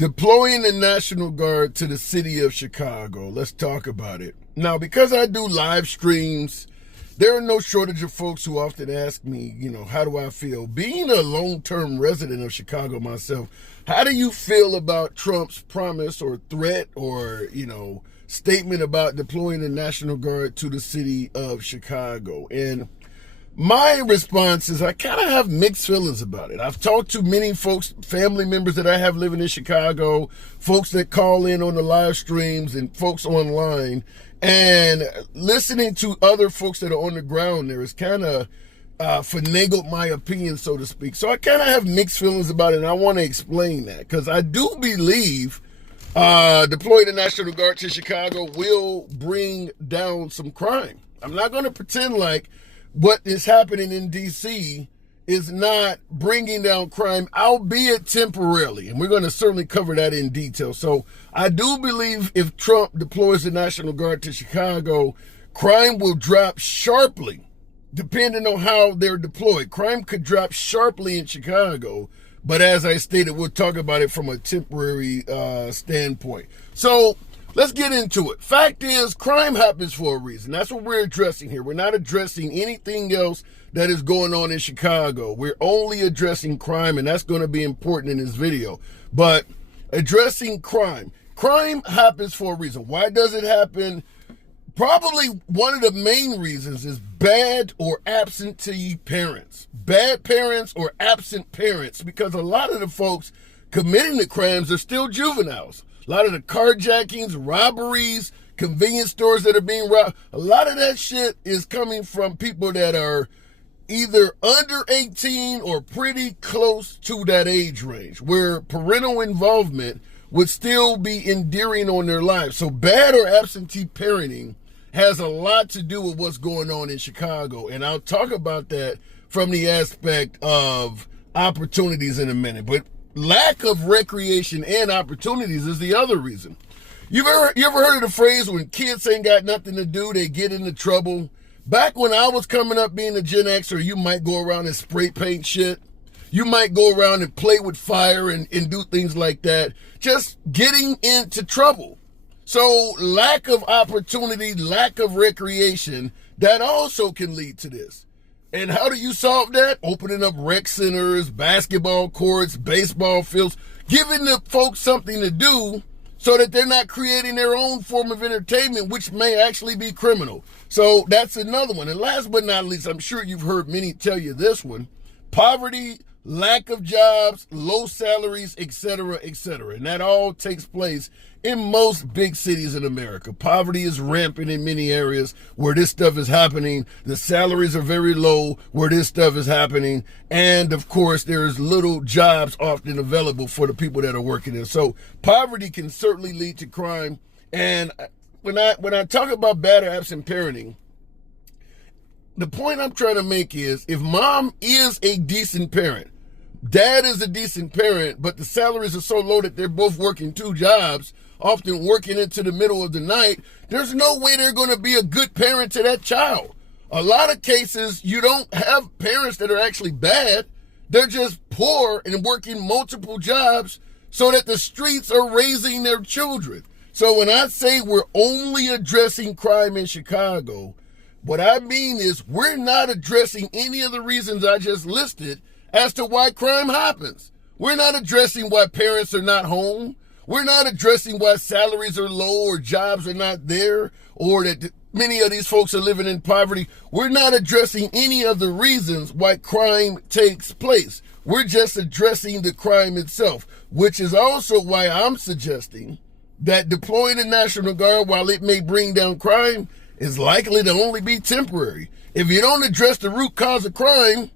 Deploying the National Guard to the city of Chicago. Let's talk about it. Now, because I do live streams, there are no shortage of folks who often ask me, how do I feel? Being a long-term resident of Chicago myself, how do you feel about Trump's promise or threat or, statement about deploying the National Guard to the city of Chicago? And my response is I kind of have mixed feelings about it. I've talked to many folks, family members that I have living in Chicago, folks that call in on the live streams and folks online, and listening to other folks that are on the ground there has kind of finagled my opinion, so to speak. So I kind of have mixed feelings about it, and I want to explain that because I do believe deploying the National Guard to Chicago will bring down some crime. I'm not going to pretend like what is happening in D.C. is not bringing down crime, albeit temporarily. And we're going to certainly cover that in detail. So I do believe if Trump deploys the National Guard to Chicago, crime will drop sharply, depending on how they're deployed. Crime could drop sharply in Chicago. But as I stated, we'll talk about it from a temporary standpoint. So let's get into it. Fact is, crime happens for a reason. That's what we're addressing here. We're not addressing anything else that is going on in Chicago. We're only addressing crime, and that's going to be important in this video. But addressing crime. Crime happens for a reason. Why does it happen? Probably one of the main reasons is bad or absentee parents. Bad parents or absent parents, because a lot of the folks committing the crimes are still juveniles. A lot of the carjackings, robberies, convenience stores that are being robbed, a lot of that shit is coming from people that are either under 18 or pretty close to that age range, where parental involvement would still be endearing on their lives. So bad or absentee parenting has a lot to do with what's going on in Chicago. And I'll talk about that from the aspect of opportunities in a minute. But lack of recreation and opportunities is the other reason. You ever heard of the phrase, when kids ain't got nothing to do, they get into trouble? Back when I was coming up being a Gen Xer, you might go around and spray paint shit. You might go around and play with fire and do things like that, just getting into trouble. So lack of opportunity, lack of recreation, that also can lead to this. And how do you solve that? Opening up rec centers, basketball courts, baseball fields, giving the folks something to do so that they're not creating their own form of entertainment, which may actually be criminal. So that's another one. And last but not least, I'm sure you've heard many tell you this one: poverty, lack of jobs, low salaries, etc., etc. And that all takes place in most big cities in America. Poverty is rampant in many areas where this stuff is happening. The salaries are very low where this stuff is happening. And of course, there's little jobs often available for the people that are working there. So poverty can certainly lead to crime. And when I talk about bad or absent parenting, the point I'm trying to make is, if mom is a decent parent, dad is a decent parent, but the salaries are so low that they're both working two jobs, often working into the middle of the night, there's no way they're going to be a good parent to that child. A lot of cases, you don't have parents that are actually bad. They're just poor and working multiple jobs so that the streets are raising their children. So when I say we're only addressing crime in Chicago, what I mean is we're not addressing any of the reasons I just listed as to why crime happens. We're not addressing why parents are not home. We're not addressing why salaries are low or jobs are not there, or that many of these folks are living in poverty. We're not addressing any of the reasons why crime takes place. We're just addressing the crime itself, which is also why I'm suggesting that deploying the National Guard, while it may bring down crime, is likely to only be temporary. If you don't address the root cause of crime,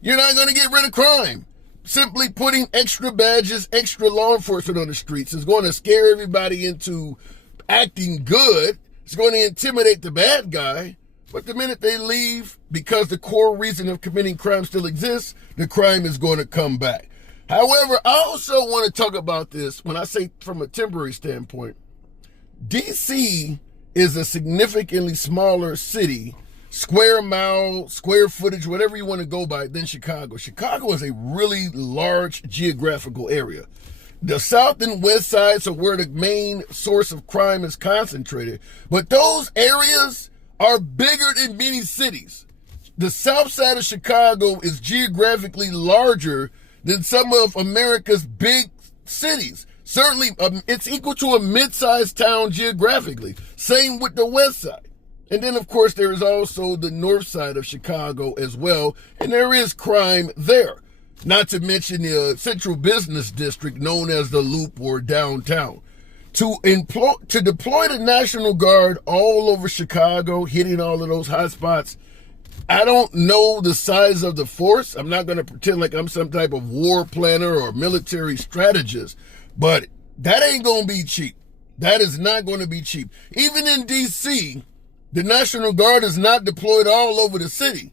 you're not going to get rid of crime. Simply putting extra badges, extra law enforcement on the streets is going to scare everybody into acting good. It's going to intimidate the bad guy. But the minute they leave, because the core reason of committing crime still exists, the crime is going to come back. However, I also want to talk about this when I say from a temporary standpoint. D.C. is a significantly smaller city, square mile, square footage, whatever you want to go by, than Chicago. Chicago is a really large geographical area. The south and west sides are where the main source of crime is concentrated. But those areas are bigger than many cities. The south side of Chicago is geographically larger than some of America's big cities. Certainly, it's equal to a mid-sized town geographically. Same with the west side. And then, of course, there is also the north side of Chicago as well, and there is crime there. Not to mention the central business district known as the Loop or downtown. To deploy the National Guard all over Chicago, hitting all of those hot spots, I don't know the size of the force. I'm not going to pretend like I'm some type of war planner or military strategist, but that ain't going to be cheap. That is not going to be cheap. Even in D.C., the National Guard is not deployed all over the city.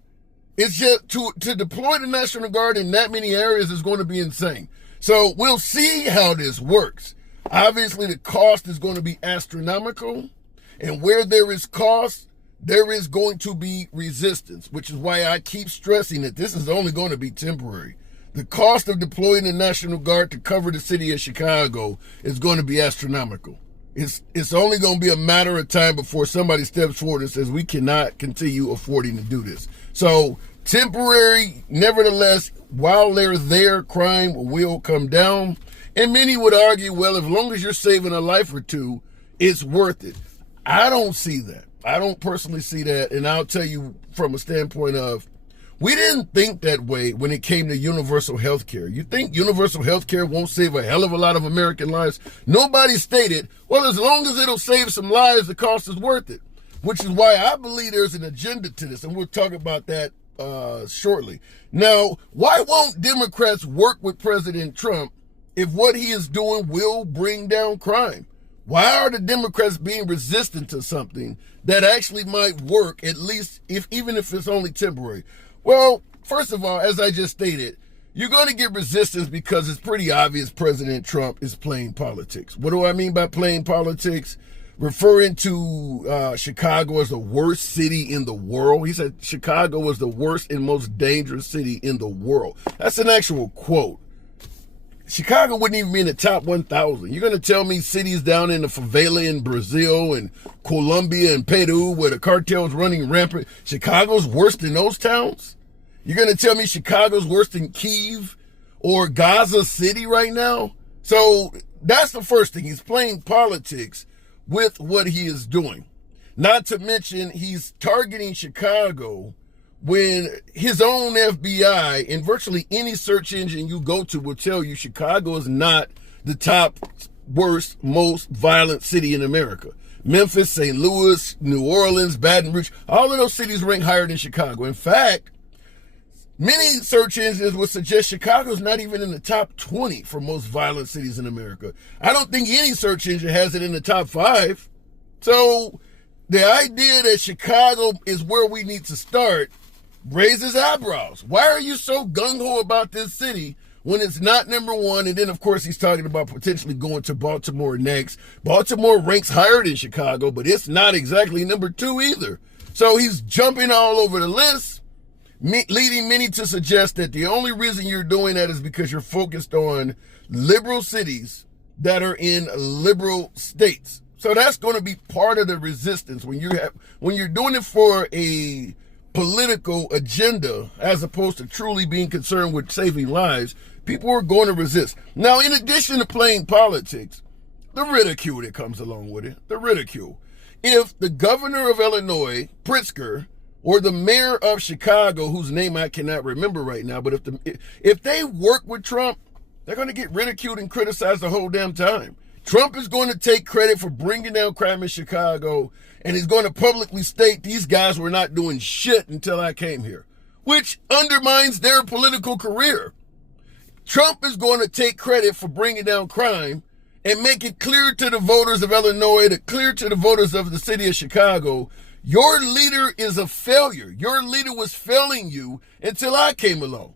It's just to deploy the National Guard in that many areas is going to be insane. So we'll see how this works. Obviously, the cost is going to be astronomical. And where there is cost, there is going to be resistance, which is why I keep stressing that this is only going to be temporary. The cost of deploying the National Guard to cover the city of Chicago is going to be astronomical. It's only going to be a matter of time before somebody steps forward and says, we cannot continue affording to do this. So temporary, nevertheless, while they're there, crime will come down. And many would argue, well, as long as you're saving a life or two, it's worth it. I don't see that. I don't personally see that. And I'll tell you from a standpoint of, we didn't think that way when it came to universal health care. You think universal health care won't save a hell of a lot of American lives? Nobody stated, well, as long as it'll save some lives, the cost is worth it, which is why I believe there's an agenda to this, and we'll talk about that shortly. Now, why won't Democrats work with President Trump if what he is doing will bring down crime? Why are the Democrats being resistant to something that actually might work, at least even if it's only temporary? Well, first of all, as I just stated, you're going to get resistance because it's pretty obvious President Trump is playing politics. What do I mean by playing politics? Referring to Chicago as the worst city in the world. He said Chicago was the worst and most dangerous city in the world. That's an actual quote. Chicago wouldn't even be in the top 1,000. You're going to tell me cities down in the favela in Brazil and Colombia and Peru where the cartel's running rampant, Chicago's worse than those towns? You're going to tell me Chicago's worse than Kyiv or Gaza City right now? So that's the first thing. He's playing politics with what he is doing. Not to mention he's targeting Chicago when his own FBI and virtually any search engine you go to will tell you Chicago is not the top worst, most violent city in America. Memphis, St. Louis, New Orleans, Baton Rouge, all of those cities rank higher than Chicago. In fact, many search engines would suggest Chicago's not even in the top 20 for most violent cities in America. I don't think any search engine has it in the top 5. So the idea that Chicago is where we need to start raises eyebrows. Why are you so gung-ho about this city when it's not number one? And then, of course, he's talking about potentially going to Baltimore next. Baltimore ranks higher than Chicago, but it's not exactly number 2 either. So he's jumping all over the list, leading many to suggest that the only reason you're doing that is because you're focused on liberal cities that are in liberal states. So that's going to be part of the resistance when you're doing it for a political agenda as opposed to truly being concerned with saving lives. People are going to resist. Now, in addition to playing politics, the ridicule that comes along with it, the ridicule. If the governor of Illinois, Pritzker, or the mayor of Chicago, whose name I cannot remember right now, but if they work with Trump, they're going to get ridiculed and criticized the whole damn time. Trump is going to take credit for bringing down crime in Chicago, and he's going to publicly state these guys were not doing shit until I came here, which undermines their political career. Trump is going to take credit for bringing down crime and make it clear to the voters of Illinois, clear to the voters of the city of Chicago, your leader is a failure. Your leader was failing you until I came along.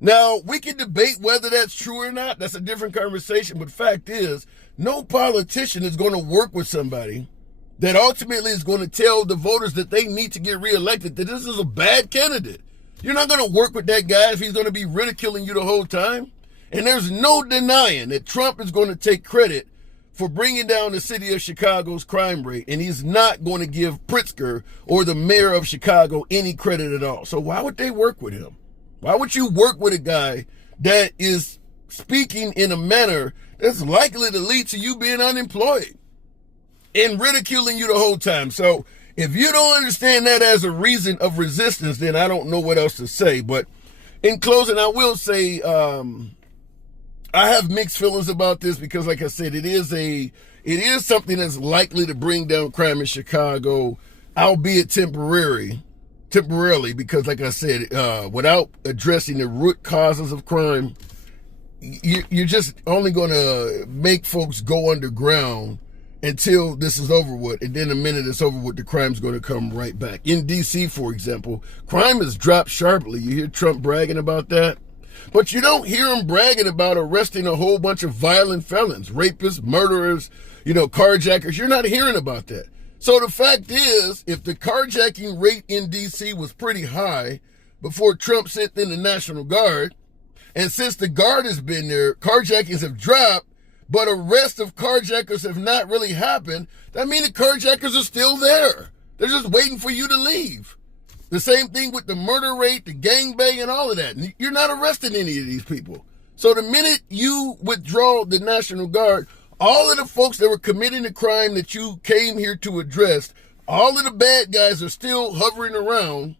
Now, we can debate whether that's true or not. That's a different conversation. But fact is, no politician is going to work with somebody that ultimately is going to tell the voters that they need to get reelected, that this is a bad candidate. You're not going to work with that guy if he's going to be ridiculing you the whole time. And there's no denying that Trump is going to take credit for bringing down the city of Chicago's crime rate, and he's not going to give Pritzker or the mayor of Chicago any credit at all. So why would they work with him? Why would you work with a guy that is speaking in a manner that's likely to lead to you being unemployed and ridiculing you the whole time? So if you don't understand that as a reason of resistance, then I don't know what else to say. But in closing, I will say I have mixed feelings about this because, like I said, it is something that's likely to bring down crime in Chicago, albeit temporarily, because, like I said, without addressing the root causes of crime, you're just only going to make folks go underground until this is over with. And then the minute it's over with, the crime's going to come right back. In D.C., for example, crime has dropped sharply. You hear Trump bragging about that? But you don't hear him bragging about arresting a whole bunch of violent felons, rapists, murderers, carjackers. You're not hearing about that. So the fact is, if the carjacking rate in D.C. was pretty high before Trump sent in the National Guard, and since the Guard has been there, carjackings have dropped, but arrests of carjackers have not really happened, that means the carjackers are still there. They're just waiting for you to leave. The same thing with the murder rate, the gangbang, and all of that. You're not arresting any of these people. So the minute you withdraw the National Guard, all of the folks that were committing the crime that you came here to address, all of the bad guys are still hovering around.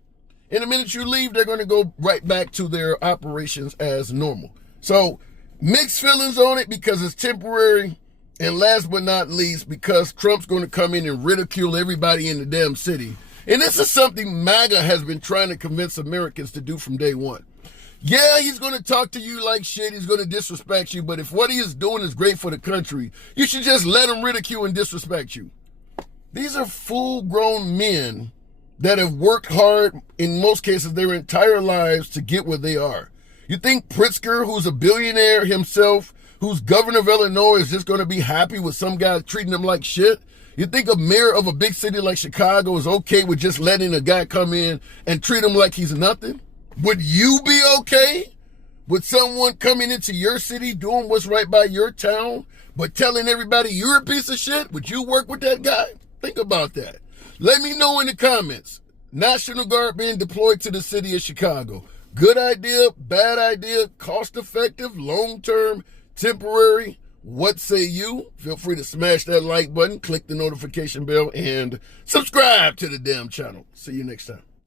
And the minute you leave, they're going to go right back to their operations as normal. So mixed feelings on it because it's temporary. And last but not least, because Trump's going to come in and ridicule everybody in the damn city. And this is something MAGA has been trying to convince Americans to do from day one. Yeah, he's going to talk to you like shit. He's going to disrespect you. But if what he is doing is great for the country, you should just let him ridicule and disrespect you. These are full-grown men that have worked hard, in most cases, their entire lives to get where they are. You think Pritzker, who's a billionaire himself, who's governor of Illinois, is just going to be happy with some guy treating him like shit? You think a mayor of a big city like Chicago is okay with just letting a guy come in and treat him like he's nothing? Would you be okay with someone coming into your city doing what's right by your town, but telling everybody you're a piece of shit? Would you work with that guy? Think about that. Let me know in the comments. National Guard being deployed to the city of Chicago. Good idea, bad idea, cost effective, long-term, temporary? What say you? Feel free to smash that like button, click the notification bell, and subscribe to the damn channel. See you next time.